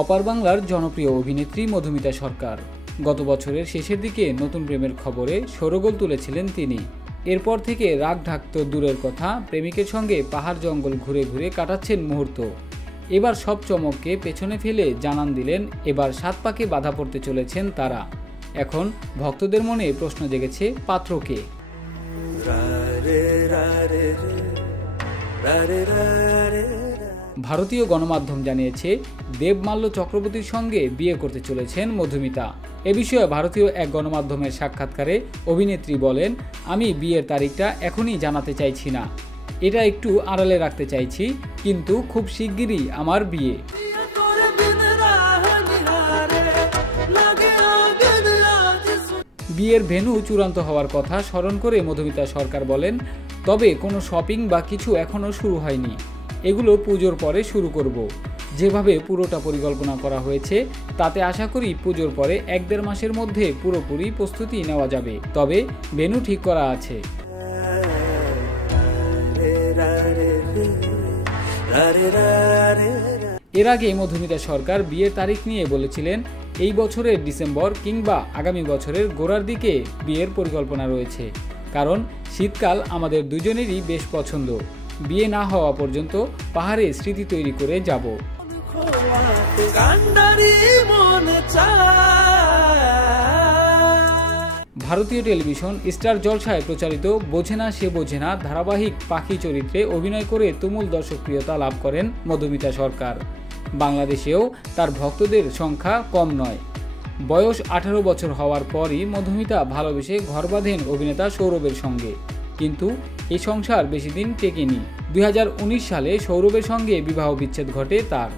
অপার বাংলার জনপ্রিয় অভিনেত্রী মধুমিতা সরকার। গত বছরের শেষের দিকে নতুন প্রেমের খবরে শোরগোল তুলেছিলেন তিনি। এরপর থেকে রাগ ঢাকতো দূরের কথা, প্রেমিকের সঙ্গে পাহাড় জঙ্গল ঘুরে ঘুরে কাটাচ্ছেন মুহূর্ত। এবার সব চমককে পেছনে ফেলে জানান দিলেন এবার 7 পাকে বাধা পড়তে চলেছেন তারা। এখন ভক্তদের মনে প্রশ্ন জেগেছে, পাত্র কে? ভারতীয় গণমাধ্যম জানিয়েছে দেবমাল্য চক্রবর্তীর সঙ্গে বিয়ে করতে চলেছেন মধুমিতা। এ বিষয়ে ভারতীয় এক গণমাধ্যমের সাক্ষাৎকারে অভিনেত্রী বলেন, আমি বিয়ের তারিখটা এখনই জানাতে চাইছি না, এটা একটু আড়ালে রাখতে চাইছি, কিন্তু খুব শিগগিরই আমার বিয়ে। বিয়ের ভেন্যু চূড়ান্ত হওয়ার কথা স্মরণ করে মধুমিতা সরকার বলেন, তবে কোনো শপিং বা কিছু এখনও শুরু হয়নি, এগুলো পুজোর পরে শুরু করব। যেভাবে পুরোটা পরিকল্পনা করা হয়েছে তাতে আশা করি পুজোর পরে 1-1.5 মাসের মধ্যে পুরোপুরি প্রস্তুতি নেওয়া যাবে, তবে ভেন্যু ঠিক করা আছে। এর আগে মধুমিতা সরকার বিয়ের তারিখ নিয়ে বলেছিলেন, এই বছরের ডিসেম্বর কিংবা আগামী বছরের গোড়ার দিকে বিয়ের পরিকল্পনা রয়েছে, কারণ শীতকাল আমাদের দুজনেরই বেশ পছন্দ। বিয়ে না হওয়া পর্যন্ত পাহাড়ে স্মৃতি তৈরি করে যাব। ভারতীয় টেলিভিশন স্টার জলসায় প্রচারিত বোঝে না সে বোঝে না ধারাবাহিক পাখি চরিত্রে অভিনয় করে তুমুল দর্শকপ্রিয়তা লাভ করেন মধুমিতা সরকার। বাংলাদেশেও তার ভক্তদের সংখ্যা কম নয়। বয়স 18 বছর হওয়ার পরই মধুমিতা ভালোবেসে ঘর বাঁধেন অভিনেতা সৌরভের সঙ্গে, কিন্তু এই সংসার বেশি দিন টেকেনি। 2019 সালে সৌরভের সঙ্গে বিবাহ বিচ্ছেদ ঘটে তার।